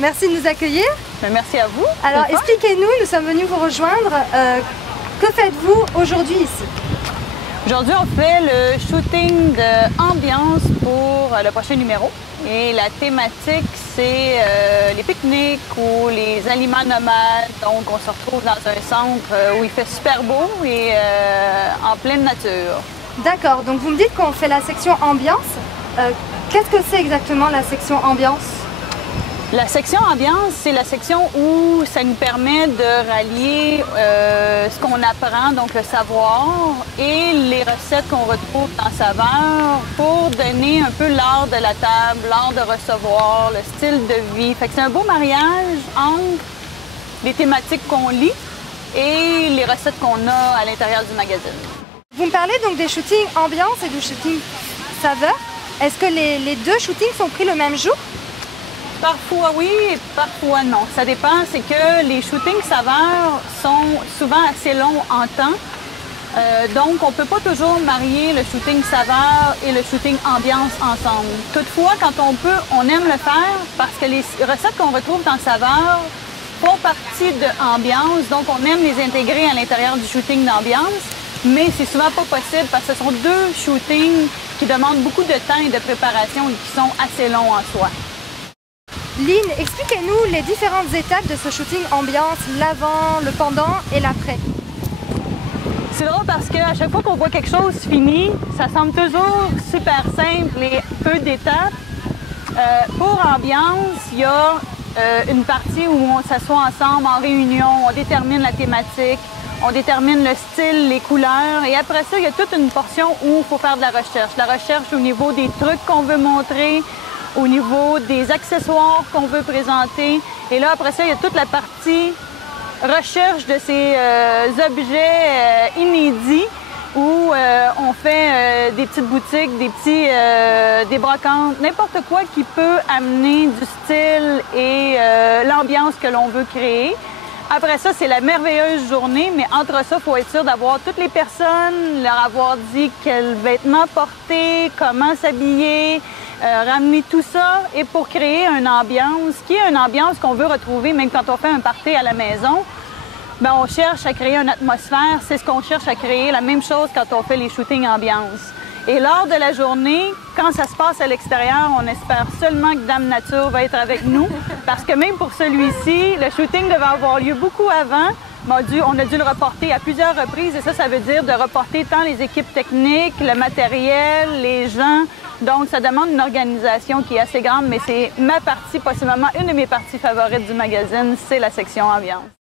Merci de nous accueillir. Merci à vous. Alors expliquez-nous, nous sommes venus vous rejoindre. Que faites-vous aujourd'hui ici? Aujourd'hui, on fait le shooting d'ambiance pour le prochain numéro. Et la thématique, c'est les pique-niques ou les aliments nomades. Donc, on se retrouve dans un centre où il fait super beau et en pleine nature. D'accord, donc vous me dites qu'on fait la section ambiance. Qu'est-ce que c'est exactement la section ambiance? La section ambiance, c'est la section où ça nous permet de rallier ce qu'on apprend, donc le savoir, et les recettes qu'on retrouve dans Saveur pour donner un peu l'art de la table, l'art de recevoir, le style de vie. Fait que c'est un beau mariage entre les thématiques qu'on lit et les recettes qu'on a à l'intérieur du magazine. Vous me parlez donc des shootings ambiance et du shooting saveur. Est-ce que les deux shootings sont pris le même jour? Parfois oui et parfois non. Ça dépend, c'est que les shootings saveurs sont souvent assez longs en temps. Donc, on ne peut pas toujours marier le shooting saveur et le shooting ambiance ensemble. Toutefois, quand on peut, on aime le faire parce que les recettes qu'on retrouve dans saveur font partie de ambiance. Donc, on aime les intégrer à l'intérieur du shooting d'ambiance. Mais c'est souvent pas possible parce que ce sont deux shootings qui demandent beaucoup de temps et de préparation et qui sont assez longs en soi. Lynn, expliquez-nous les différentes étapes de ce shooting ambiance, l'avant, le pendant et l'après. C'est drôle parce qu'à chaque fois qu'on voit quelque chose fini, ça semble toujours super simple et peu d'étapes. Pour ambiance, il y a une partie où on s'assoit ensemble en réunion, on détermine la thématique, on détermine le style, les couleurs et après ça, il y a toute une portion où il faut faire de la recherche. La recherche au niveau des trucs qu'on veut montrer, au niveau des accessoires qu'on veut présenter. Et là, après ça, il y a toute la partie recherche de ces objets inédits où on fait des petites boutiques, des brocantes, n'importe quoi qui peut amener du style et l'ambiance que l'on veut créer. Après ça, c'est la merveilleuse journée, mais entre ça, il faut être sûr d'avoir toutes les personnes, leur avoir dit quels vêtements porter, comment s'habiller, ramener tout ça et pour créer une ambiance qui est une ambiance qu'on veut retrouver même quand on fait un party à la maison. Bien, on cherche à créer une atmosphère, c'est ce qu'on cherche à créer, la même chose quand on fait les shootings ambiance. Et lors de la journée, quand ça se passe à l'extérieur, on espère seulement que Dame Nature va être avec nous parce que même pour celui-ci, le shooting devait avoir lieu beaucoup avant. On a dû le reporter à plusieurs reprises et ça veut dire de reporter tant les équipes techniques, le matériel, les gens. Donc, ça demande une organisation qui est assez grande, mais c'est ma partie, possiblement une de mes parties favorites du magazine, c'est la section ambiance.